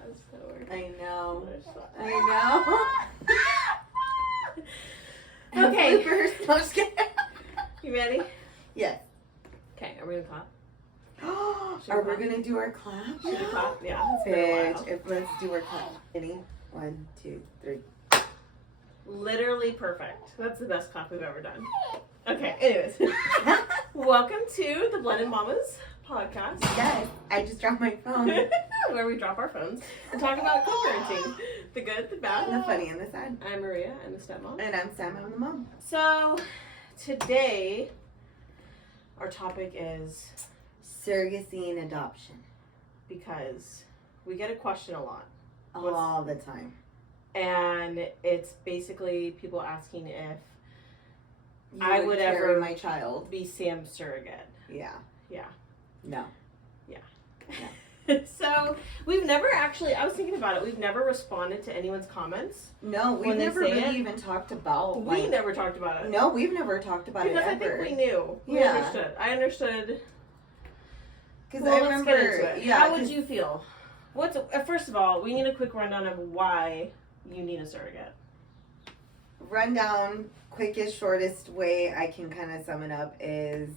podcast. So I know. Okay. First, no, just kidding. You ready? Yes. Okay, are we gonna clap? Are we gonna do our clap? Should we clap? Yeah. It's been a while. Let's do our clap. Ready? 1, 2, 3. Literally perfect. That's the best clap we've ever done. Okay, anyways. Welcome to the Blended Mommas podcast. Yes, I just dropped my phone. Where we drop our phones and talk about co-parenting. The good, the bad. The funny and the sad. I'm Maria, I'm the stepmom. And I'm Sam, I'm the mom. So, today, our topic is surrogacy and adoption. Because we get a question a lot. All the time. And it's basically people asking if I would ever ever my child be Sam's surrogate. Yeah. Yeah. No. So we've never actually, I was thinking about it, we've never responded to anyone's comments. No, we've When they never say really it, even talked about We never talked about it. No, we've never talked about because it ever. I think we knew. We Yeah. understood. I understood. Because Well, I let's remember, get into it. yeah. How would you feel? First of all, we need a quick rundown of why you need a surrogate. Rundown, quickest, shortest way I can kind of sum it up is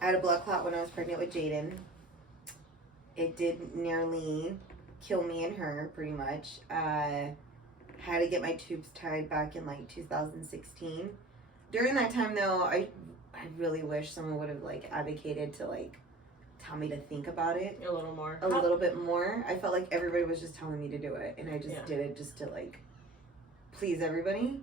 I had a blood clot when I was pregnant with Jaden. It did nearly kill me and her, pretty much. Had to get my tubes tied back in like 2016. During that time, though, I really wish someone would have like advocated to like tell me to think about it A little more. a little bit more. I felt like everybody was just telling me to do it, and I just did it just to like please everybody.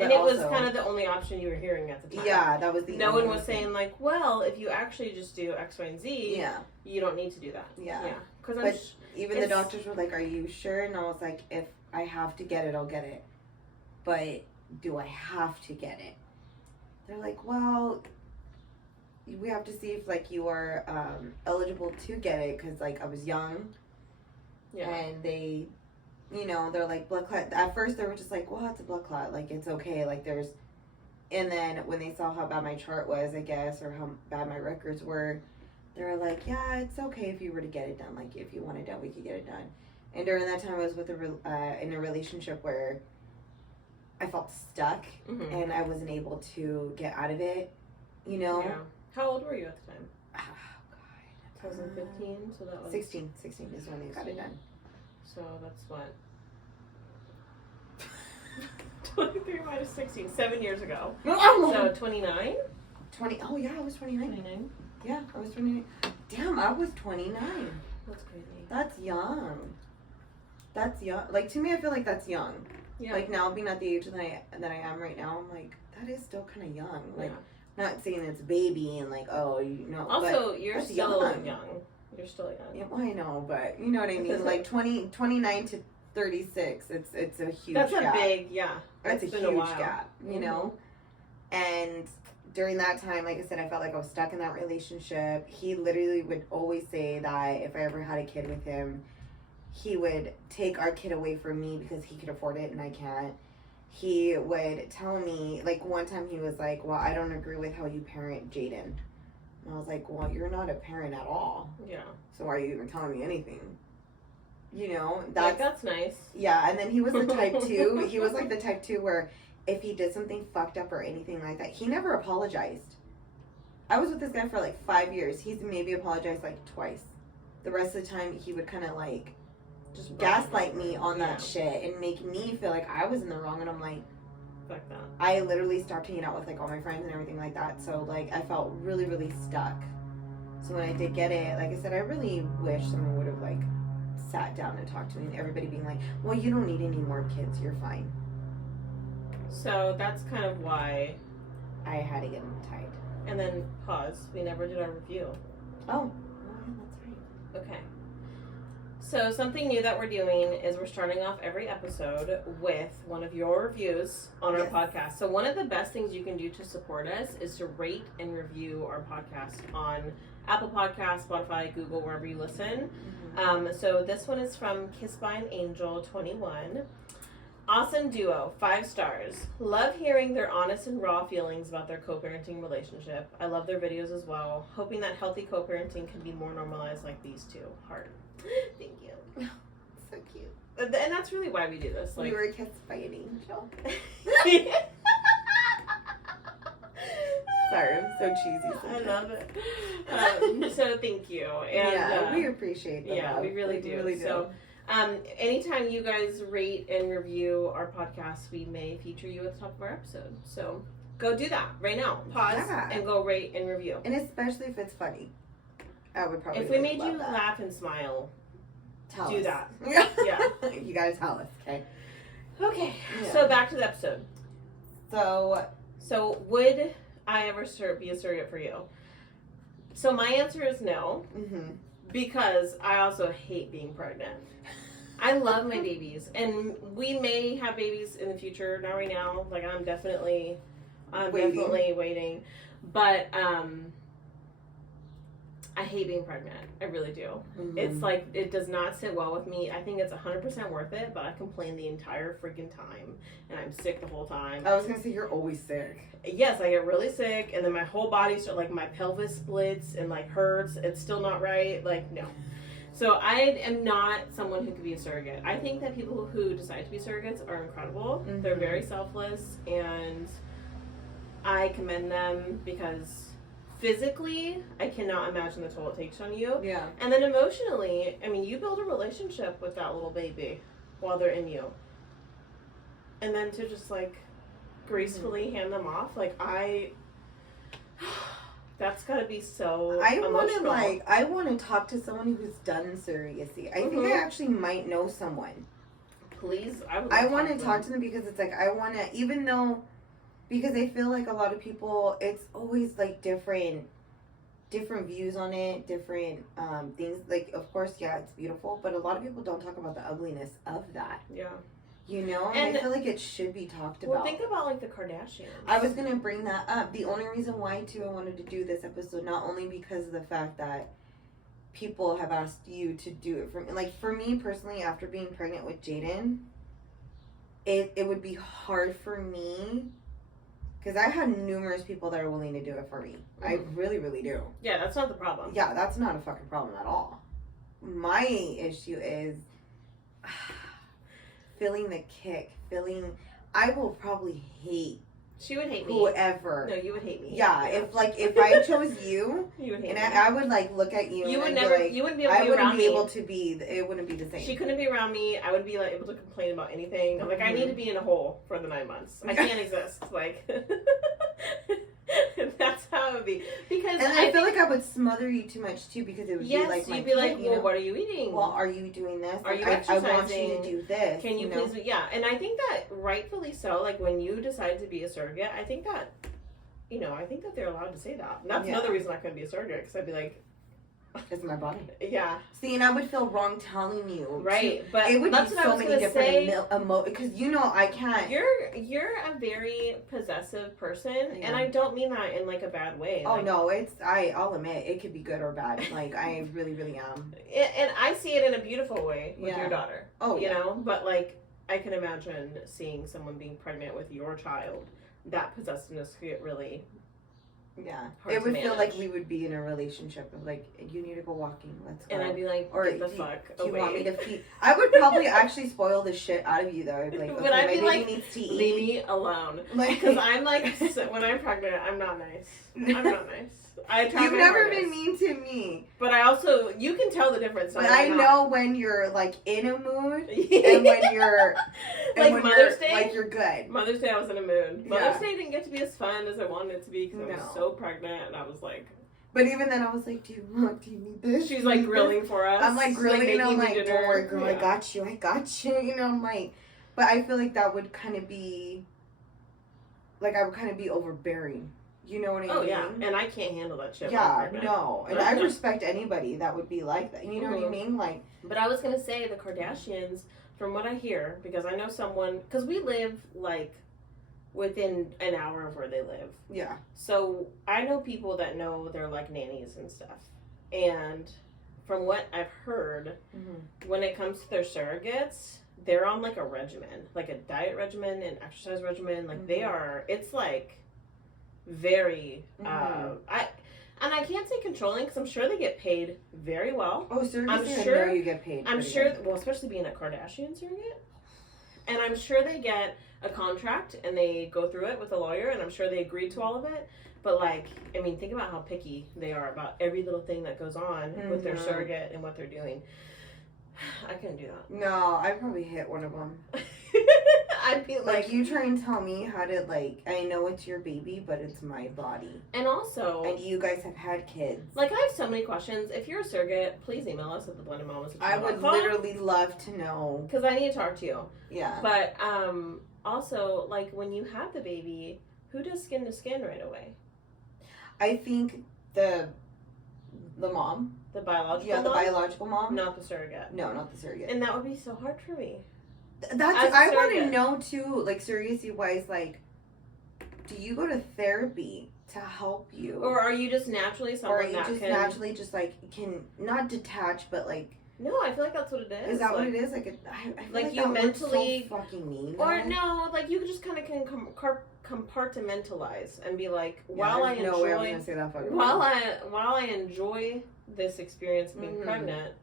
And it was kind of the only option you were hearing at the time. Yeah, that was the No only one was saying like, well, if you actually just do X, Y, and Z, yeah. you don't need to do that. Yeah. Because But even the doctors were like, are you sure? And I was like, if I have to get it, I'll get it. But do I have to get it? They're like, well, we have to see if like you are eligible to get it, because like I was young. Yeah. And they, you know, they're like, blood clot. At first they were just like, well, it's a blood clot, like it's okay, like there's, and then when they saw how bad my chart was, I guess, or how bad my records were, they were like, yeah, it's okay if you were to get it done, like if you want it done, we could get it done. And during that time I was with in a relationship where I felt stuck, and I wasn't able to get out of it, you know. Yeah. How old were you at the time? Oh, God. 2015, so that was 16 is when they got it done. So that's what 23 minus 16, 7 years ago. So 29? 20. Oh yeah, I was 29. 29. Yeah, I was 29. Damn, I was 29. That's crazy. That's young. That's young. Like, to me, I feel like that's young. Yeah. Like, now being at the age that I am right now, I'm like, that is still kind of young. Like, not saying it's baby and like, oh, you know. Also, you're still young. You're still young. Yeah, well, I know, but you know what I mean. Like 29 to 36, it's a huge That's gap. a big, That's a been huge a while. gap, you know? And during that time, like I said, I felt like I was stuck in that relationship. He literally would always say that if I ever had a kid with him, he would take our kid away from me because he could afford it and I can't. He would tell me, like one time he was like, well, I don't agree with how you parent Jaden. And I was like, well, you're not a parent at all. Yeah. So why are you even telling me anything? You know, that's nice. Yeah, and then he was the type 2. He was like the type 2 where if he did something fucked up or anything like that, he never apologized. I was with this guy for like 5 years. He's maybe apologized like twice. The rest of the time, he would kind of like just gaslight me on that shit and make me feel like I was in the wrong. And I'm like, fuck that. I literally stopped hanging out with like all my friends and everything like that. So like I felt really, really stuck. So when I did get it, like I said, I really wish someone would have like sat down and talked to me, and everybody being like, well, you don't need any more kids, you're fine. So that's kind of why I had to get them tied. And then pause. We never did our review. Oh, that's right. Okay. So something new that we're doing is we're starting off every episode with one of your reviews on our podcast. So one of the best things you can do to support us is to rate and review our podcast on Apple Podcasts, Spotify, Google, wherever you listen. So this one is from Kissed by an Angel 21. Awesome duo, 5 stars. Love hearing their honest and raw feelings about their co-parenting relationship. I love their videos as well. Hoping that healthy co-parenting can be more normalized like these two. Heart. Thank you. so cute. And that's really why we do this. Like, we were kissed by an angel. Sorry, I'm so cheesy. I love it. So thank you. And, we appreciate that. Yeah, we really do. So, anytime you guys rate and review our podcast, we may feature you at the top of our episode. So go do that right now. Pause and go rate and review. And especially if it's funny, I would probably. If we made you laugh and smile, tell do us. that. Yeah, Yeah. You gotta tell us, okay? Okay. Yeah. So back to the episode. So would I ever be a surrogate for you? So my answer is no, because I also hate being pregnant. I love my babies, and we may have babies in the future. Not right now. Like I'm definitely waiting. But I hate being pregnant. I really do. It's like, it does not sit well with me. I think it's 100% worth it, but I complain the entire freaking time, and I'm sick the whole time. I was gonna say you're always sick. Yes, I get really sick, and then my whole body like my pelvis splits and like hurts. It's still not right. Like no. So I am not someone who could be a surrogate. I think that people who decide to be surrogates are incredible. They're very selfless, and I commend them because physically, I cannot imagine the toll it takes on you. Yeah. And then emotionally, I mean, you build a relationship with that little baby while they're in you. And then to just like gracefully hand them off, like that's gotta be so emotional. I want to talk to someone who's done surrogacy. I think I actually might know someone. Please, I want to talk to them because it's like I want to, even though, because I feel like a lot of people, it's always like different views on it, different things. Like, of course, yeah, it's beautiful, but a lot of people don't talk about the ugliness of that. Yeah. You know, and I feel like it should be talked about. Well, think about like the Kardashians. I was gonna bring that up. The only reason why too I wanted to do this episode, not only because of the fact that people have asked you to do it for me. Like for me personally, after being pregnant with Jaden, it would be hard for me because I had numerous people that are willing to do it for me. I really, really do. Yeah, that's not the problem. Yeah, that's not a fucking problem at all. My issue is feeling the kick, I will probably hate. She would hate me. Whoever. No, you would hate me. Yeah, if I chose you, you would hate and me. I would like look at you. You and would never. Like, you wouldn't be able to be around me. It wouldn't be the same. She couldn't be around me. I wouldn't be like able to complain about anything. Like I need to be in a hole for the 9 months. I can't exist. Like that's how it would be. Because I feel like I would smother you too much too because it would be like you'd be like, well, what are you eating? Well, are you doing this? Are you exercising? exercising? I want you to do this. Can you please? Yeah, and I think that rightfully so. Like when you decide to be a surrogate, I think that. I think that they're allowed to say that. And that's another reason I couldn't be a surrogate, because I'd be like... It's my body. Yeah. See, and I would feel wrong telling you. Right, but it would that's be what so I was many different because I can't... You're a very possessive person, and I don't mean that in, like, a bad way. Oh, like, no, I'll admit, it could be good or bad. Like, I really, really am. And I see it in a beautiful way with your daughter. Oh, you know? But, like, I can imagine seeing someone being pregnant with your child. That possessiveness could get really it would feel like we would be in a relationship of like, you need to go walking, let's go. And I'd be like, or get the fuck do you away. want me to feed? I would probably actually spoil the shit out of you though. I'd be like, okay, but I'd be like, needs to eat. leave me alone. Because I'm like, when I'm pregnant, I'm not nice. I'm not nice. You've never been mean to me. But I also, you can tell the difference. But I know when you're like in a mood and when you're like when Mother's Day, like you're good. Mother's Day, I was in a mood. Mother's Day didn't get to be as fun as I wanted it to be because I was so pregnant, and I was like. But even then, I was like, do you need this? She's like grilling for us. I'm like grilling, and I'm like, dinner. Don't worry, girl, I got you. You know, I'm like, but I feel like that would kind of be, like, I would kind of be overbearing. You know what I mean? Oh, yeah. And I can't handle that shit. Yeah, no. And I respect anybody that would be like that. You know what I mean? Like, but I was going to say the Kardashians, from what I hear, because I know someone, because we live, like, within an hour of where they live. Yeah. So I know people that know they're, like, nannies and stuff. And from what I've heard, when it comes to their surrogates, they're on, like, a regimen. Like, a diet regimen, an exercise regimen. Like, they are, it's, like... very I And I can't say controlling because I'm sure they get paid very well. Oh, surrogacy, I'm sure I know you get paid. I'm sure, well, especially being a Kardashian surrogate. And I'm sure they get a contract and they go through it with a lawyer, and I'm sure they agreed to all of it. But, like, I mean, think about how picky they are about every little thing that goes on with their surrogate and what they're doing. I couldn't do that. No, I'd probably hit one of them. I'd be like, you try and tell me how to, like, I know it's your baby, but it's my body. And also... And you guys have had kids. Like, I have so many questions. If you're a surrogate, please email us at theblendedmommas. I would literally love to know. Because I need to talk to you. Yeah. But, also, like, when you have the baby, who does skin to skin right away? I think the mom. The biological mom? Yeah, the biological mom. Not the surrogate. No, not the surrogate. And that would be so hard for me. I want to know too, like, surrogacy wise, like, do you go to therapy to help you, or are you just naturally someone or are you just naturally just like can not detach, but like? No, I feel like that's what it is. Is that what it is? Like, I feel like you that mentally so fucking mean. Or no, like you just kind of can compartmentalize and be like, while I enjoy this experience of being pregnant.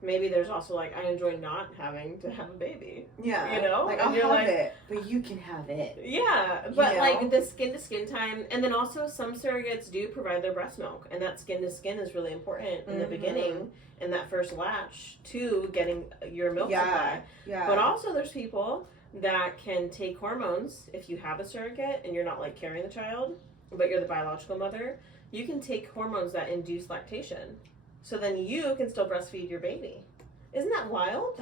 Maybe there's also, like, I enjoy not having to have a baby. Yeah. You know? Like, I'll have it, but you can have it. Yeah. But, like, the skin-to-skin time. And then also, some surrogates do provide their breast milk. And that skin-to-skin is really important in the beginning. In that first latch to getting your milk supply. Yeah. But also, there's people that can take hormones. If you have a surrogate and you're not, like, carrying the child, but you're the biological mother, you can take hormones that induce lactation. So then you can still breastfeed your baby. Isn't that wild?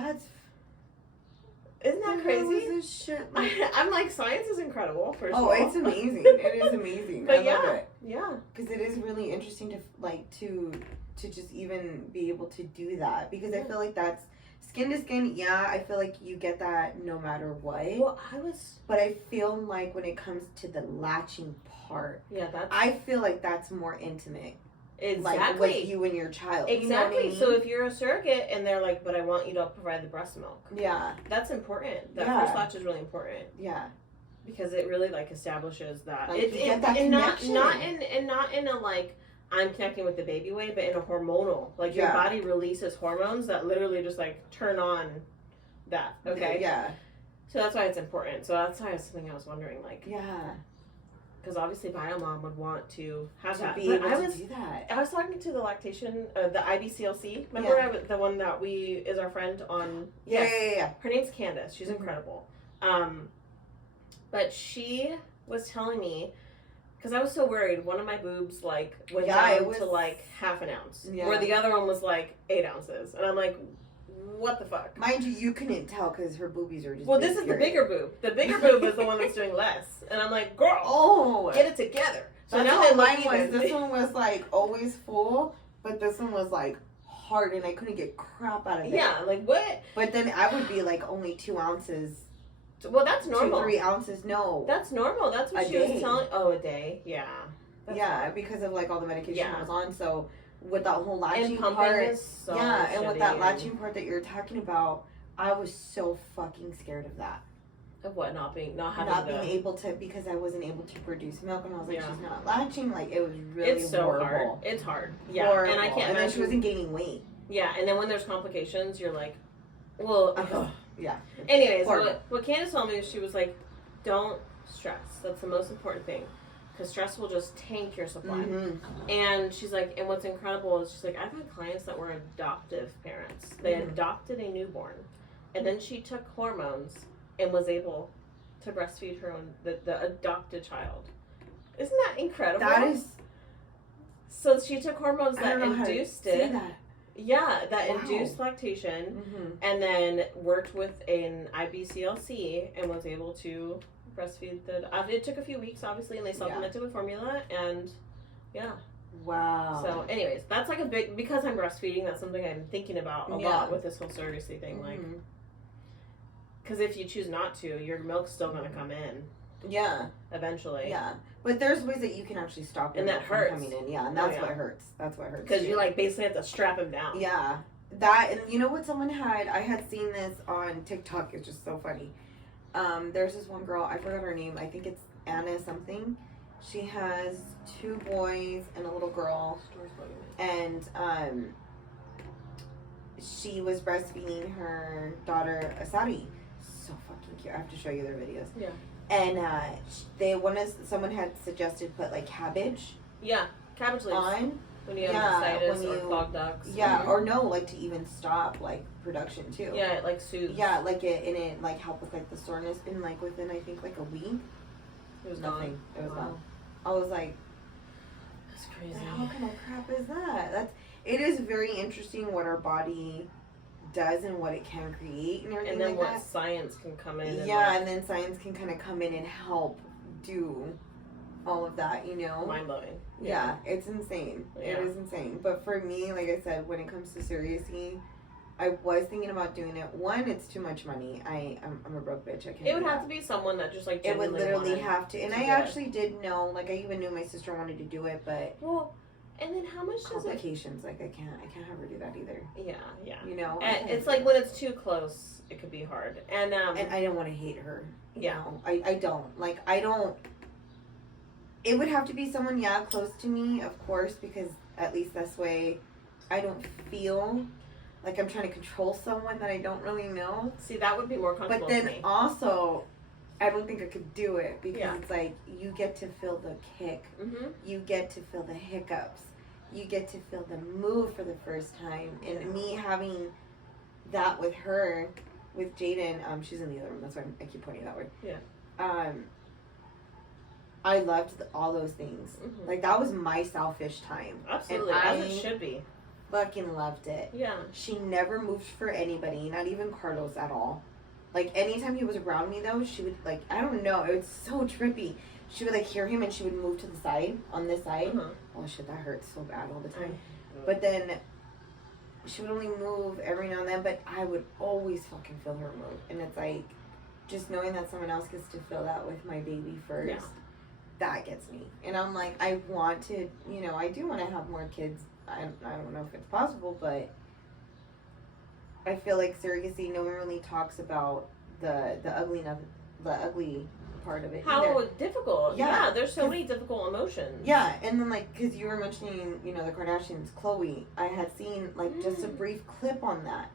Isn't that crazy? This shit? Like... I'm like, science is incredible, first of all. Oh, it's amazing. It is amazing. But I love it. Yeah. Because it is really interesting to, like, to just even be able to do that. Because I feel like that's skin to skin. Yeah, I feel like you get that no matter what. Well, But I feel like when it comes to the latching part, I feel like that's more intimate. Exactly. Like with you and your child. Exactly. You know what I mean? So if you're a surrogate and they're like, but I want you to provide the breast milk. Yeah. That's important. That first latch is really important. Yeah. Because it really like establishes that. Like, not in a like I'm connecting with the baby way, but in a hormonal. Like your body releases hormones that literally just like turn on that. Okay. Yeah. So that's why it's important. So that's why it's something I was wondering, like. Yeah. Because obviously biomom would want to have that. Be able to do that. I was talking to the lactation, the IBCLC. Remember the one that is our friend on. Yeah. Her name's Candace. She's incredible. But she was telling me, because I was so worried, one of my boobs like went down to like half an ounce, where the other one was like 8 ounces, and I'm like, what the fuck? Mind you couldn't tell because her boobies are just. Well, this is the bigger boob. The bigger boob is the one that's doing less, and I'm like, girl, get it together. So now mine was. This one was like always full, but this one was like hard, and I couldn't get crap out of it. Yeah, like what? But then I would be like only 2 ounces. Well, that's normal. 2-3 ounces. No, that's normal. That's what she was telling. Oh, a day. Yeah. Yeah, because of like all the medication I was on. So with that whole latching part, and with that latching part that you're talking about, I was so fucking scared of that. Of what? Not being able to, because I wasn't able to produce milk, and I was like, she's not latching. Like, it was really it's so horrible. Hard. It's hard. Yeah, horrible. And I can't imagine. And then she wasn't gaining weight. Yeah, and then when there's complications, you're like, well, yeah. Anyways, what Candace told me is she was like, don't stress. That's the most important thing. Because stress will just tank your supply. Mm-hmm. And she's like, and what's incredible is she's like, I've had clients that were adoptive parents. They adopted a newborn. And then she took hormones and was able to breastfeed her own, the adopted child. Isn't that incredible? That is. So she took hormones that induced it. That. Yeah, that induced lactation, and then worked with an IBCLC and was able to breastfeed it took a few weeks, obviously, and they supplemented with formula, and Wow. So, anyways, that's like a big, because I'm breastfeeding, that's something I'm thinking about a lot with this whole surrogacy thing, like, because if you choose not to, your milk's still going to come in. Yeah. Eventually. Yeah. But there's ways that you can actually stop and that hurts. Coming in. Yeah, and that's what hurts. That's what hurts. Because you like basically have to strap him down. Yeah. That, and you know what I had seen this on TikTok. It's just so funny. There's this one girl, I forgot her name. I think it's Anna something. She has 2 boys and a little girl. And she was breastfeeding her daughter Asari. So fucking cute. I have to show you their videos. Yeah. And someone had suggested put like cabbage. Yeah, cabbage leaves. On. When you have mastitis or clogged ducts. Yeah, or no, like to even stop like production too. Yeah, it like soothes. Yeah, like it like helped with like the soreness, and like within I think like a week. It was nothing. Gone. It was gone. I was like, that's crazy. What kind of crap is that? It is very interesting what our body does and what it can create and everything. And then like what that. Science can come in. And then science can kind of come in and help do all of that, you know? Mind blowing. Yeah, it's insane. Yeah. It is insane. But for me, like I said, when it comes to surrogacy, I was thinking about doing it. One, it's too much money. I'm a broke bitch. I can't. It would have to be someone that just like. It would literally have to. And I actually it. did know. Like I even knew my sister wanted to do it, but and then how much does complications? Like I can't have her do that either. Yeah. You know, and it's like when it's too close, it could be hard. And I don't want to hate her. Yeah. No, I don't. Like I don't. It would have to be someone, close to me, of course, because at least this way, I don't feel like I'm trying to control someone that I don't really know. See, that would be more comfortable. But then to me. also, I don't think I could do it because Yeah. it's like you get to feel the kick, you get to feel the hiccups, you get to feel the move for the first time, and me having that with her, with Jaden, she's in the other room. That's why I keep pointing that way. Yeah. I loved all those things. Like that was my selfish time. Absolutely, and as it should be. Fucking loved it. Yeah. She never moved for anybody, not even Carlos at all. Like anytime he was around me though, she would like I don't know, it was so trippy. She would like hear him and she would move to the side, on this side. Oh shit, that hurts so bad all the time. But then she would only move every now and then, but I would always fucking feel her move. And it's like just knowing that someone else gets to feel that with my baby first. Yeah. That gets me. And I'm like, I want to, I do want to have more kids. I don't know if it's possible, but I feel like surrogacy, no one really talks about the ugly part of it. How difficult. Yeah, there's so many difficult emotions. Yeah, and then like, because you were mentioning, the Kardashians, Khloe, I had seen like just a brief clip on that.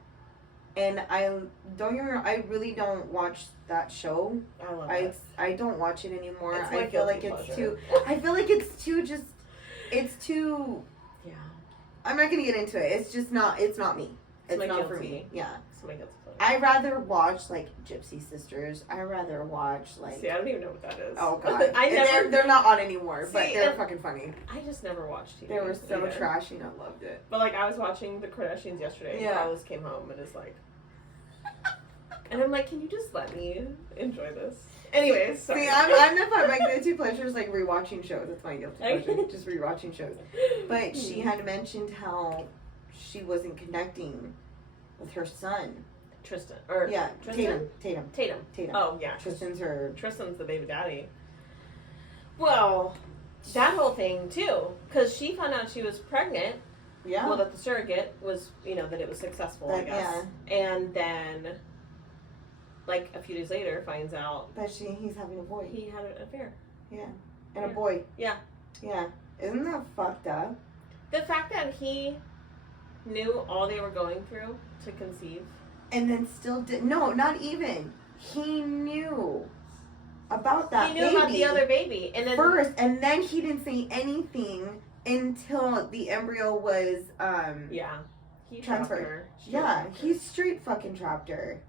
And I really don't watch that show. I love it. I don't watch it anymore. I feel like it's too. I feel like it's too just. It's too. Yeah. I'm not gonna get into it. It's just not. It's not me. It's not for me. Yeah. I'd rather watch like Gypsy Sisters. I'd rather watch like. See, I don't even know what that is. Oh god. They're not on anymore, but they're fucking funny. I just never watched TV. They were so trashy and I loved it. But like I was watching the Kardashians yesterday and Carlos came home and is like and I'm like, can you just let me enjoy this? Anyways, sorry. See, I'm the part. My go-to pleasure is like rewatching shows. That's my guilty pleasure, just rewatching shows. But she had mentioned how she wasn't connecting with her son, Tristan. Tatum. Oh yeah, Tristan's the baby daddy. Well, that whole thing too, because she found out she was pregnant. Yeah. Well, that the surrogate was, that it was successful, I guess. Yeah. And then, like, a few days later, finds out that he's having a boy. He had an affair. Yeah. And a boy. Yeah. Yeah. Isn't that fucked up? The fact that he knew all they were going through to conceive. And then still did. No, not even. He knew about that baby. He knew about the other baby. And then first, and then he didn't say anything until the embryo was he transferred. He straight fucking trapped her.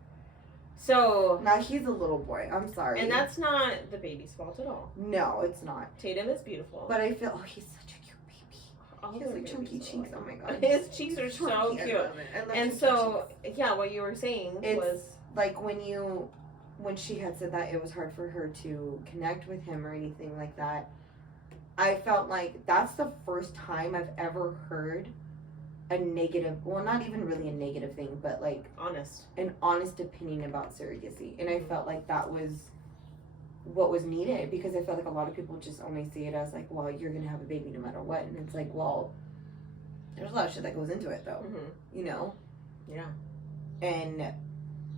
So now he's a little boy. I'm sorry. And that's not the baby's fault at all. No, it's not. Tatum is beautiful. But I feel he's such a cute baby. He has like chunky cheeks. Oh my god. His cheeks are so cute. And so what you were saying was like when she had said that it was hard for her to connect with him or anything like that. I felt like that's the first time I've ever heard a negative, well, not even really a negative thing, but like an honest opinion about surrogacy. And I felt like that was what was needed, because I felt like a lot of people just only see it as like, well, you're going to have a baby no matter what. And it's like, well, there's a lot of shit that goes into it though, Yeah. And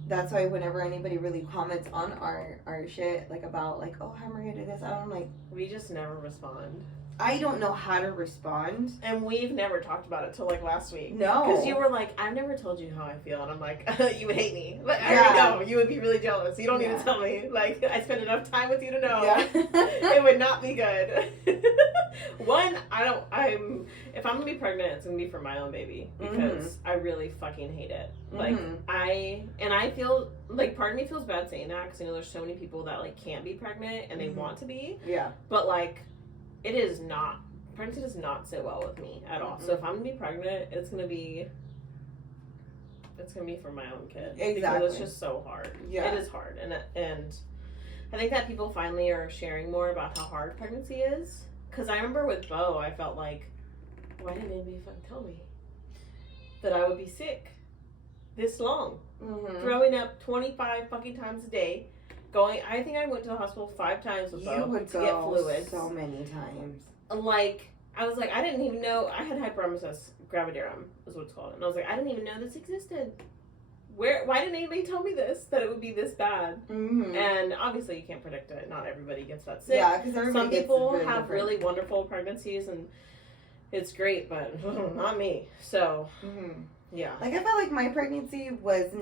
that's why whenever anybody really comments on our shit, like about like, oh, how Maria did this, I'm like, we just never respond. I don't know how to respond. And we've never talked about it till like last week. No. Because you were like, I've never told you how I feel. And I'm like, you would hate me. Like, I already know. You would be really jealous. You don't need to tell me. Like, I spend enough time with you to know. Yeah. It would not be good. One, if I'm going to be pregnant, it's going to be for my own baby. Because I really fucking hate it. Like, I feel, like, part of me feels bad saying that. Because I know there's so many people that, like, can't be pregnant and they want to be. Yeah. But, like, pregnancy does not sit well with me at all. So if I'm gonna be pregnant, it's gonna be for my own kid. Exactly. Because it's just so hard. Yeah. It is hard. And I think that people finally are sharing more about how hard pregnancy is. Because I remember with Bo, I felt like, why didn't anybody fucking tell me that I would be sick this long? Throwing up 25 fucking times a day. I think I went to the hospital 5 times with Bo to get fluids. So many times. Like, I was like, I didn't even know, I had hyperemesis gravidarum, is what it's called. And I was like, I didn't even know this existed. Why didn't anybody tell me this, that it would be this bad? And obviously you can't predict it. Not everybody gets that sick. Yeah, because some people have really wonderful pregnancies and it's great, but not me. So, yeah. Like, I felt like my pregnancy was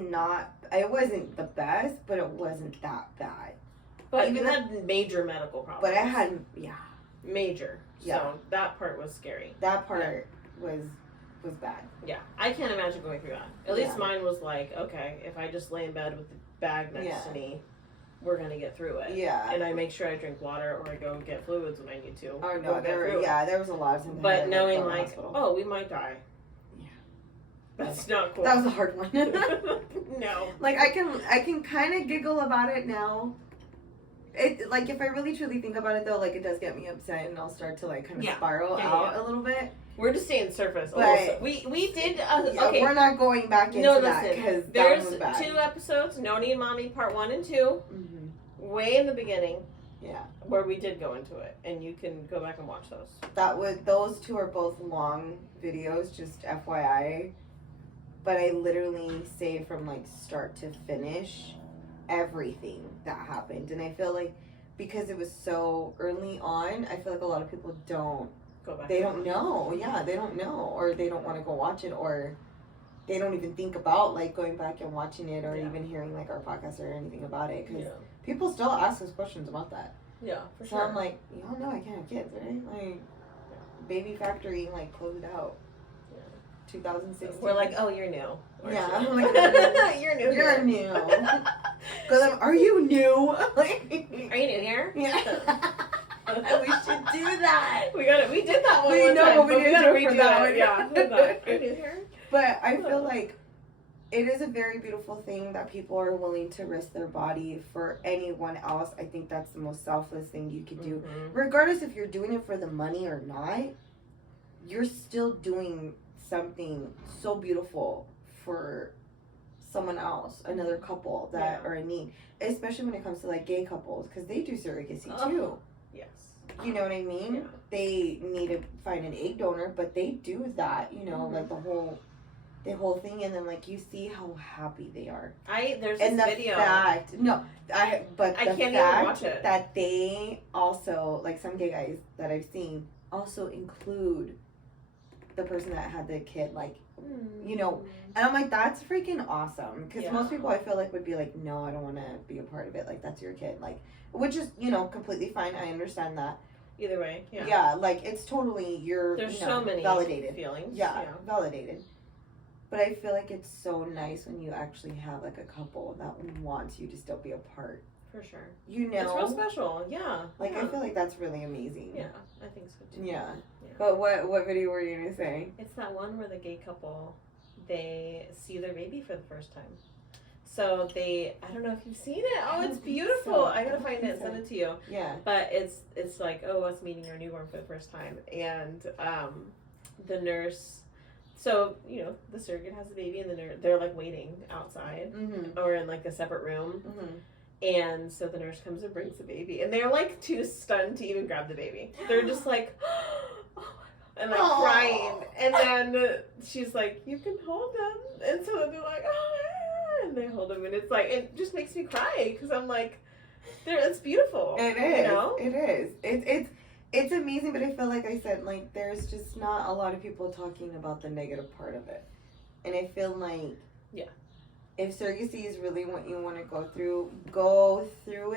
it wasn't the best, but it wasn't that bad. But even you had major medical problems. But I had, major. Yeah. So that part was scary. That part was bad. Yeah. I can't imagine going through that. At least mine was like, okay, if I just lay in bed with the bag next to me, we're going to get through it. Yeah. And I make sure I drink water or I go get fluids when I need to. Oh, no. There was a lot of times. But knowing like, oh, we might die. That's not cool. That was a hard one. No. Like, I can kind of giggle about it now. It, like, if I really truly think about it, though, like, it does get me upset, and I'll start to, like, kind of spiral out a little bit. We're just staying surface. But we did, okay. We're not going back into that, because there's that was bad. 2 episodes, Noni and Mommy, part 1 and 2, way in the beginning. Yeah. Where we did go into it, and you can go back and watch those. Those 2 are both long videos, just FYI. But I literally say from, like, start to finish everything that happened. And I feel like because it was so early on, I feel like a lot of people don't go back. They don't know. Yeah, they don't know. Or they don't want to go watch it, or they don't even think about, like, going back and watching it, or even hearing, like, our podcast or anything about it. Because people still ask us questions about that. Yeah, for sure. So I'm like, y'all know I can't have kids, right? Like, Baby Factory, like, closed out. 2016. We're like, oh, you're new. Yeah, I'm like, you're new. You're new. Because are you new? Are you new here? Yeah. We should do that. We did that one. We know time, what we gotta redo that one. Yeah. Are you new here? But I feel like it is a very beautiful thing that people are willing to risk their body for anyone else. I think that's the most selfless thing you could do. Regardless if you're doing it for the money or not, you're still doing something so beautiful for someone else, another couple that are in need, especially when it comes to, like, gay couples, because they do surrogacy too. Yes. You know what I mean? Yeah. They need to find an egg donor, but they do that, you know, like the whole thing, and then, like, you see how happy they are. There's this video. I can't even watch it. That they also, like, some gay guys that I've seen also include the person that had the kid, like, you know, and I'm like, that's freaking awesome, because most people I feel like would be like, no, I don't want to be a part of it, like, that's your kid, like, which is, you know, completely fine. I understand that. Either way, like, it's totally there's so many validated feelings, validated. But I feel like it's so nice when you actually have, like, a couple that wants you to still be a part. For sure. You know, it's real special. Yeah. Like, I feel like that's really amazing. Yeah, I think so too. Yeah. But what video were you gonna say? It's that one where the gay couple, they see their baby for the first time. So I don't know if you've seen it. Oh, it's beautiful. I gotta find it and send it to you. Yeah. But it's like, us meeting our newborn for the first time, and the nurse. So, you know, the surrogate has the baby, and they're like waiting outside or in, like, a separate room. And so the nurse comes and brings the baby, and they're, like, too stunned to even grab the baby. They're just like, and, like, crying. And then she's like, you can hold them. And so they're like, oh, and And they hold him, and it's like, it just makes me cry, because I'm like, it's beautiful. It is. You know? It is. It's amazing, but I feel like I said, like, there's just not a lot of people talking about the negative part of it. And I feel like, yeah, if surrogacy is really what you want to go through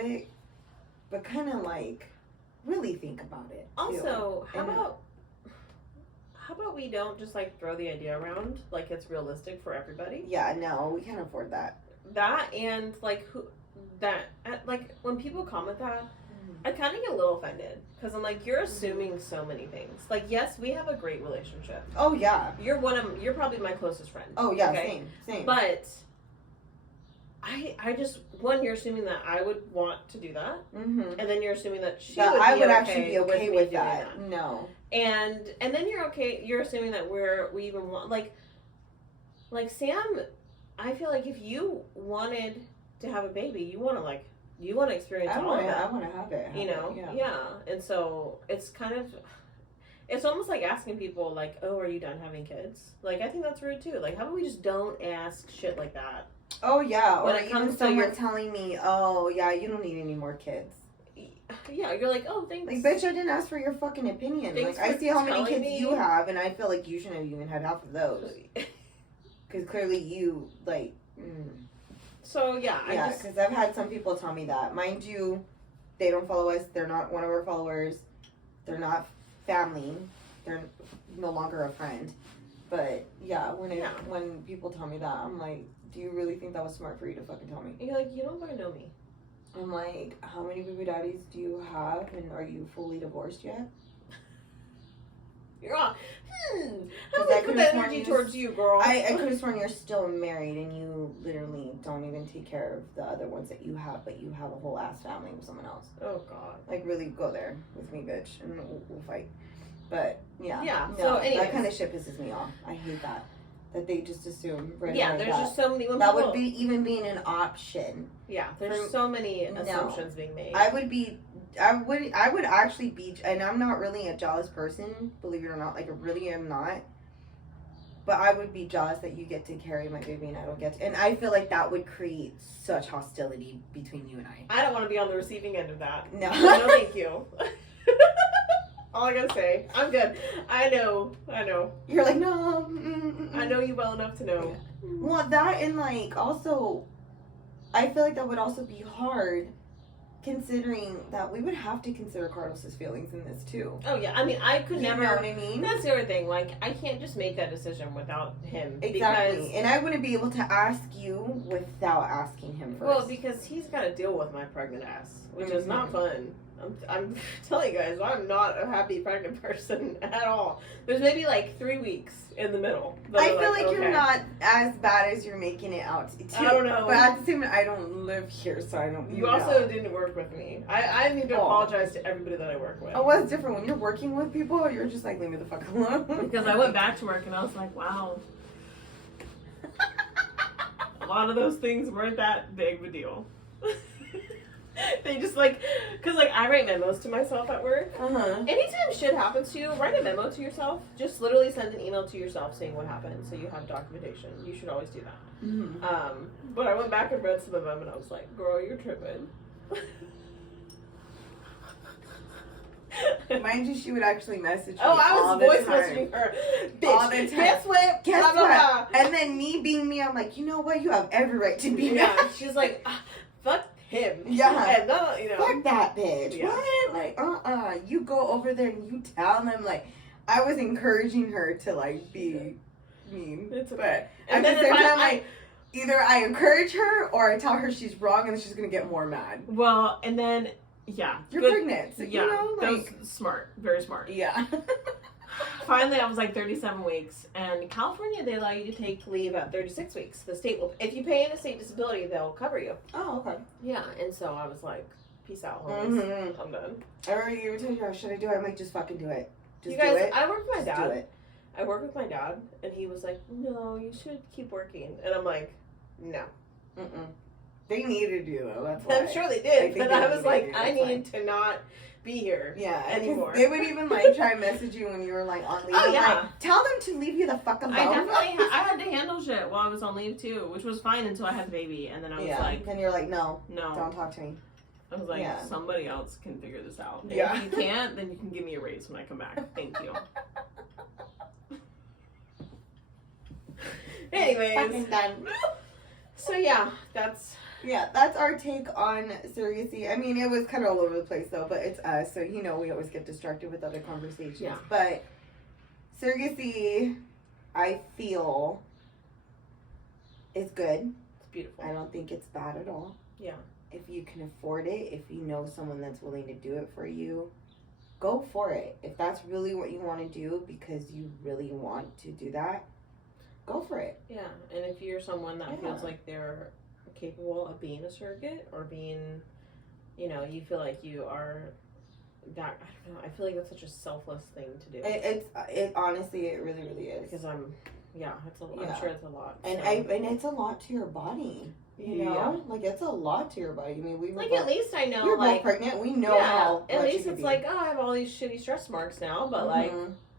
it, but kind of like really think about it. Also, how about we don't just like throw the idea around like it's realistic for everybody? Yeah, no, we can't afford that. That and like like when people comment that, I kind of get a little offended because I'm like, you're assuming so many things. Like, yes, we have a great relationship. Oh yeah, you're probably my closest friend. Oh yeah, okay? Same. But I just, one, you're assuming that I would want to do that, and then you're assuming that I would actually be okay with that. No. And then you're assuming that we even want, like Sam, I feel like if you wanted to have a baby, you want to experience all of that. I want to have it. Yeah. And so it's it's almost like asking people like, oh, are you done having kids? Like, I think that's rude too. Like, how about we just don't ask shit like that? Oh yeah, when or it comes even someone telling me, oh yeah, you don't need any more kids. Yeah, you're like, oh, thanks. Like, bitch, I didn't ask for your fucking opinion. Thanks, like, I see how many kids you have, and I feel like you shouldn't have even had half of those. Because clearly you, like... So, yeah. Because I've had some people tell me that. Mind you, they don't follow us. They're not one of our followers. They're not family. They're no longer a friend. But, yeah, when people tell me that, I'm like, do you really think that was smart for you to fucking tell me? You're like, you don't fucking know me. I'm like, how many baby daddies do you have, and are you fully divorced yet? You're all, how do I put that energy towards you, girl? I could have sworn you're still married, and you literally don't even take care of the other ones that you have, but you have a whole ass family with someone else. Oh, God. Like, really go there with me, bitch, and we'll fight. But, yeah. Yeah, no, so anyways. That kind of shit pisses me off. I hate that. That they just assume there's just so many. That would be even being an option. Yeah, there's so many assumptions being made. I would actually be, and I'm not really a jealous person, believe it or not. Like, I really am not. But I would be jealous that you get to carry my baby and I don't get to. And I feel like that would create such hostility between you and I. I don't want to be on the receiving end of that. No. No, thank you. All I gotta say, I'm good. I know. You're like, no. I know you well enough to know. Yeah. Well, that and like, also, I feel like that would also be hard, considering that we would have to consider Carlos's feelings in this too. Oh yeah, I mean, I could never. You know what I mean? That's the other thing. Like, I can't just make that decision without him. Exactly, because, and I wouldn't be able to ask you without asking him first. Well, because he's got to deal with my pregnant ass, which is not fun. I'm telling you guys, I'm not a happy pregnant person at all. There's maybe like 3 weeks in the middle. I feel like you're not as bad as you're making it out to. I don't know. But at the same time, I don't live here, so I don't. You also didn't work with me. I need to apologize to everybody that I work with. Oh, well, it's different when you're working with people. You're just like, leave me the fuck alone. Because I went back to work and I was like, wow. A lot of those things weren't that big of a deal. They just like, because like I write memos to myself at work. Anytime shit happens to you, write a memo to yourself. Just literally send an email to yourself saying what happened, so you have documentation. You should always do that. But I went back and read some of them, and I was like, "Girl, you're tripping." Mind you, she would actually message me. Oh, I was voice messaging her. Bitch, all the time. Guess what? Guess what? And then me being me, I'm like, you know what? You have every right to be mad. She's like, fuck him. Yeah. And no, you know. Fuck that bitch. Yeah. What? Like, you go over there and you tell them, like, I was encouraging her to, like, be mean. It's okay. But at the same time, like, either I encourage her or I tell her she's wrong and she's going to get more mad. Well, and then, yeah. You're pregnant. So, yeah. You know, like. That was smart. Very smart. Yeah. Finally, I was like 37 weeks, and in California, they allow you to take leave at 36 weeks. The state will, if you pay in a state disability, they'll cover you. Oh, okay. Yeah, and so I was like, peace out, homies. I'm done. I already you were telling her, should I do it? I'm like, just fucking do it. Just you guys, do it. I work with my just dad. Do it. I work with my dad, and he was like, no, you should keep working. And I'm like, no. They needed you, though. That's why. I'm sure they did, but I was like, I need to not be here Yeah, anymore. They would even like try and message you when you were like on leave. Oh, yeah. Like, tell them to leave you the fuck alone. I had to handle shit while I was on leave too, which was fine until I had the baby, and then I was like, then you're like, no, no, don't talk to me. I was like, somebody else can figure this out. And Yeah. if you can't, then you can give me a raise when I come back. Thank you. Anyways, Fucking done. So yeah, that's our take on surrogacy. I mean, it was kind of all over the place though, but it's us, so we always get distracted with other conversations. Yeah. But surrogacy, I feel, is good. It's beautiful. I don't think it's bad at all. Yeah. If you can afford it, if you know someone that's willing to do it for you, go for it. If that's really what you want to do because you really want to do that, go for it. Yeah, and if you're someone that feels like they're capable of being a surrogate or being, you feel like you are that, I don't know, I feel like that's such a selfless thing to do. It honestly, it really, really is. Because I'm sure it's a lot. And so. and it's a lot to your body. You know, like it's a lot to your body. I mean, we were at least I know, we were both pregnant. We know how. At much least it's like, oh, I have all these shitty stress marks now, but like,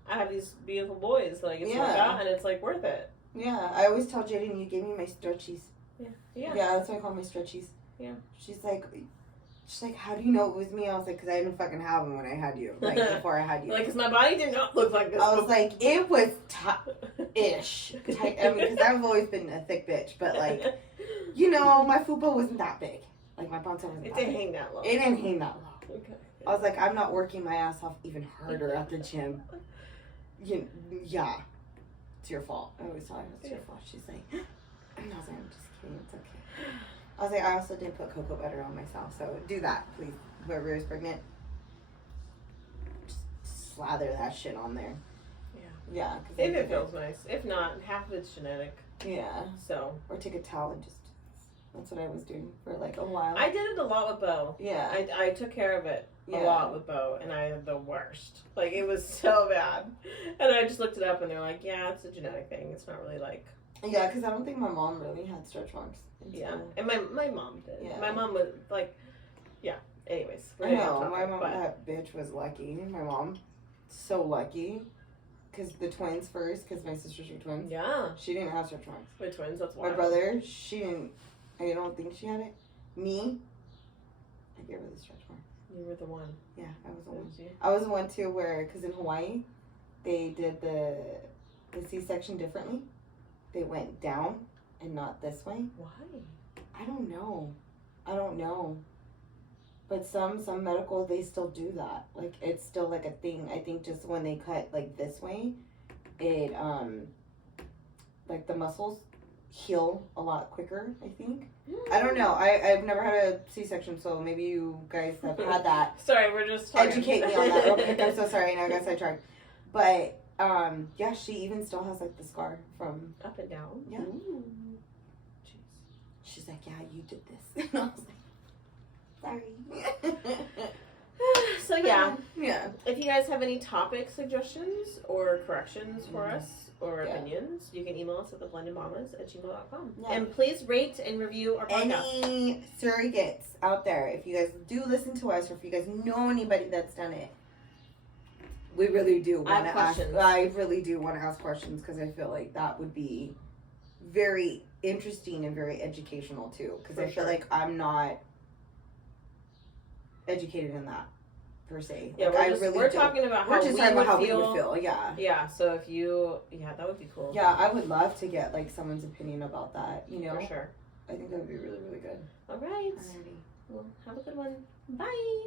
I have these beautiful boys. Like it's like that, and it's like worth it. Yeah, I always tell Jaden, you gave me my stretchies. Yeah, that's what I call my stretchies. Yeah. She's like, how do you know it was me? I was like, because I didn't fucking have them when I had you, like before I had you. Like, because my body did not look like this. I was like, it was ish. I mean, because I've always been a thick bitch, but like, my fupa wasn't that big. Like my panza wasn't. It that didn't big. hang that low. It didn't hang that low. Okay. I was like, I'm not working my ass off even harder at the gym. Yeah. It's your fault. I always tell her it's your fault. She's like, I was like, I'm just kidding. It's okay. I was like, I also didn't put cocoa butter on myself, so do that, please. Whoever is pregnant, just slather that shit on there. Yeah. If it feels nice. If not, half of it's genetic. Yeah. So. Or take a towel and just. That's what I was doing for like a while. I did it a lot with Bo. Yeah. I took care of it a lot with Bo, and I had the worst. Like, it was so bad. And I just looked it up, and they're like, yeah, it's a genetic thing. It's not really like... Yeah, because I don't think my mom really had stretch marks. Yeah, and my mom did. Yeah. My mom was like... Yeah, anyways. I know, my mom, that bitch was lucky. My mom, so lucky. Because the twins first, because my sisters were twins. Yeah. She didn't have stretch marks. My twins, that's why. My brother, she didn't... I don't think she had it. Me, I gave her the stretch mark. You were the one. Yeah, I was the one. I was the one too where, because in Hawaii, they did the C-section differently. They went down and not this way. Why? I don't know. But some medical, they still do that. Like, it's still like a thing. I think just when they cut like this way, it, like the muscles heal a lot quicker, I think. I don't know. I've never had a C-section, so maybe you guys have had that. Sorry, we're just talking. Educate me on that real quick. I'm so sorry. I guess I tried. But, yeah, she even still has, like, the scar from... Up and down? Yeah. Ooh. Jeez. She's like, yeah, you did this. And I was like, sorry. So, yeah. Yeah. If you guys have any topic suggestions or corrections for us or opinions, you can email us at theblendedmommas@gmail.com. Yeah. And please rate and review our podcast. Any surrogates out there, if you guys do listen to us or if you guys know anybody that's done it, we really do want to ask. I really do want to ask questions because I feel like that would be very interesting and very educational too. Because I feel like I'm not educated in that per se. Yeah, like, we're talking about how we would feel. Yeah. Yeah. So if you, that would be cool. Yeah, I would love to get like someone's opinion about that. For sure. I think that would be really, really good. All right. Alrighty. Well, have a good one. Bye.